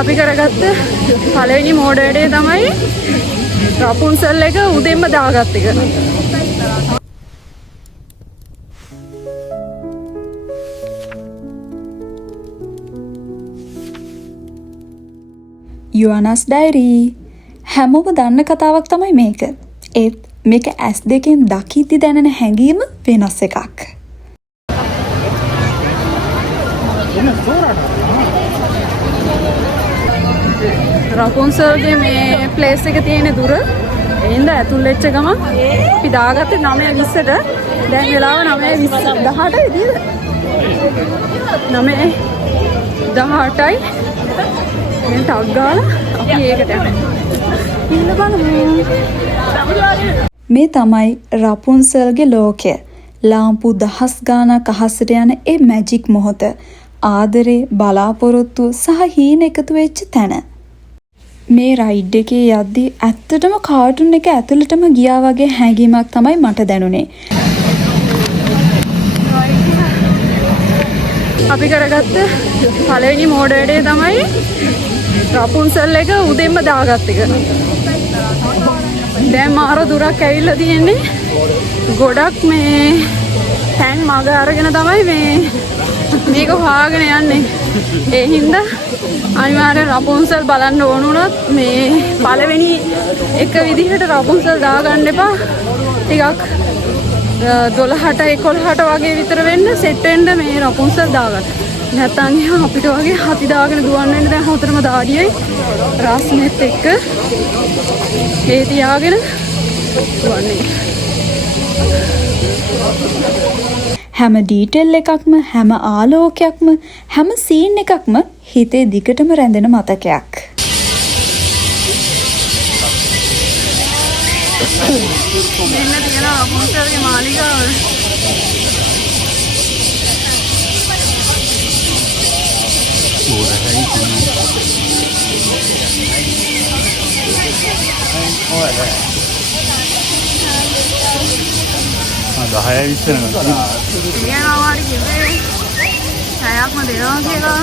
අපි කරගත්ත පළවෙනි මෝඩ වැඩේ තමයි රපුන්සල් එක උදෙන්ම දාගත්ත එක. යුවනස් ඩයරි හැමෝම දන්න කතාවක් තමයි මේක. ඒත් මේක ඇස් දෙකෙන් දකිද්දි දැනෙන හැඟීම වෙනස් එකක්. රපුන්සල්ගේ මේ ප්ලේස් එක තියෙන දුර එින්ද ඇතුල් වෙච්ච ගම අපි දාගත්තේ 9:20ට. දැන් වෙලාව 9:18යි නේද? 9:18යි. දැන් ටක් ගාලා අපි ඒකට යනවා. ඉන්න බලමු. මේ තමයි රපුන්සල්ගේ ලෝකය. ලාම්පු දහස් ගානක් අහසට යන ඒ මැජික් මොහොත. ආදරේ, බලාපොරොත්තු සහ හීන එකතු වෙච්ච තැන. මේ රයිඩ් එකේ යද්දී ඇත්තටම කාටුන් එක ඇතුළටම ගියා වගේ හැඟීමක් තමයි මට දැනුනේ. අපි කරගත්ත පළවෙනි මෝඩ වැඩේ තමයි රපුන්සල් එක උදෙන්ම දාගත්ත එක. දැන් මාර දුරක් ඇවිල්ලා තියෙන්නේ. ගොඩක් මේ තැන් මග අරගෙන තමයි මේක හොයාගෙන යන්නේ. ඒ හින්දා අනිවාර්යෙන් රපුන්සල් බලන්න ඕන උනොත් මේ පළවෙනි එක විදිහට රපුන්සල් දාගන්න එපා. ටිකක් 12ට 11ට වගේ විතර වෙන්න සෙට් වෙන්න මේ රපුන්සල් දාගන්න. නැත්තම් අපිට වගේ හති දාගෙන දුවන්න වෙන දැන් හතරම දාඩියයි රාස්නෙත් එක්ක ඒ තියාගෙන දුවන්නේ. හැම ඩීටේල් එකක්ම, හැම ආලෝකයක්ම, හැම සීන් එකක්ම හිතේ දිගටම රැඳෙන මතකයක්. මෙන්න තියෙන රපුන්සල්ගේ මාලිගාව. සයක්ම දෙනවා කියලා.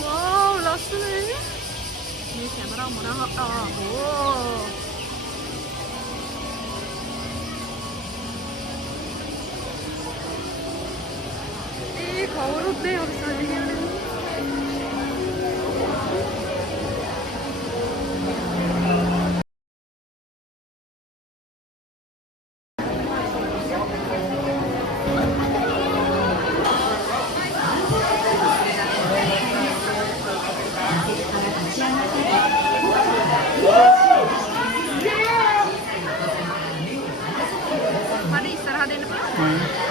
wow ලස්සනයි. මේ කැමරා මොනවා කවුරුත් මේ ඔක්සල් කියන්නේ. හරි ඉස්සරහ දෙන්න පුළුවන්.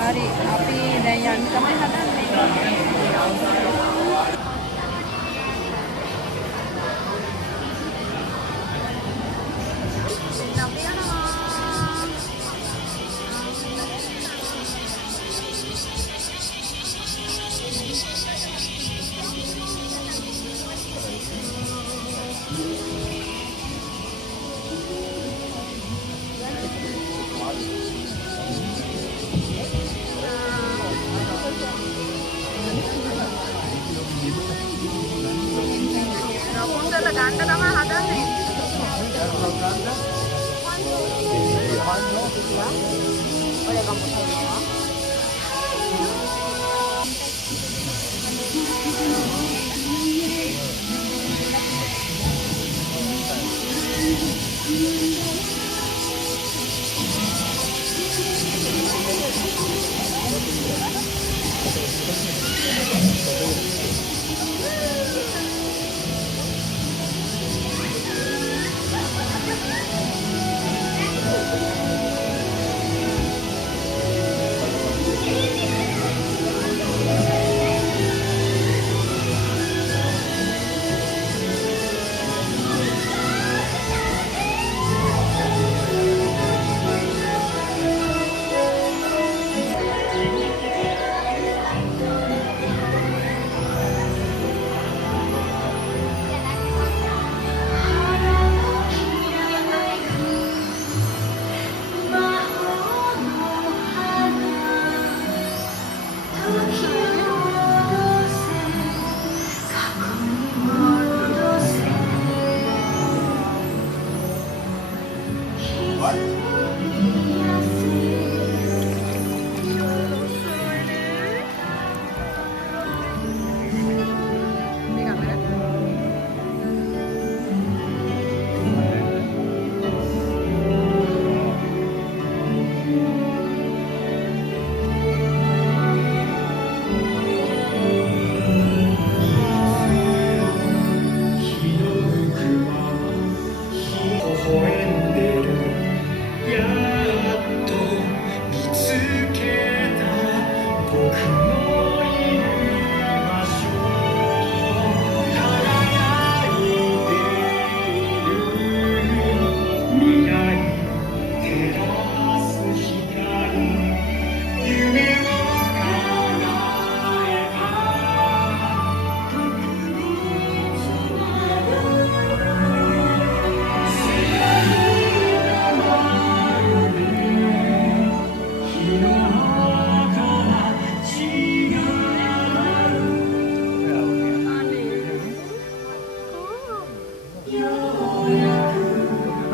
හරි අපි දැන් යන්න තමයි හදන්නේ. රපුන්සල් ගන්න තමයි හදන්නේ.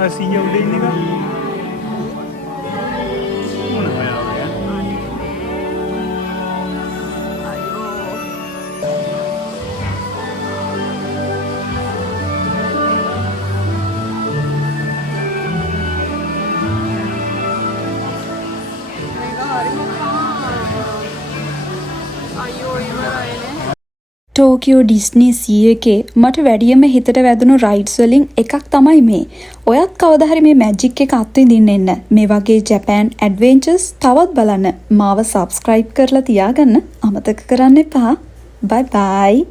ਅਸੀਂ ਆਉਂਦੇ ਹੀ ਨਹੀਂਗਾ ਹੁਣ ਹੋਇਆ ਹੋਇਆ ටෝකියෝ ඩිස්නී සී එකේ මට වැඩියම හිතට වැදුණු රයිඩ්ස් වලින් එකක් තමයි මේ. ඔයත් කවදා හරි මේ මැජික් එක අත්විඳින්න එන්න. මේ වගේ ජපෑන් ඇඩ්වෙන්චර්ස් තවත් බලන්න. මාව සබ්ස්ක්‍රයිබ් කරලා තියාගන්න අමතක කරන්න එපා. බයි බයි.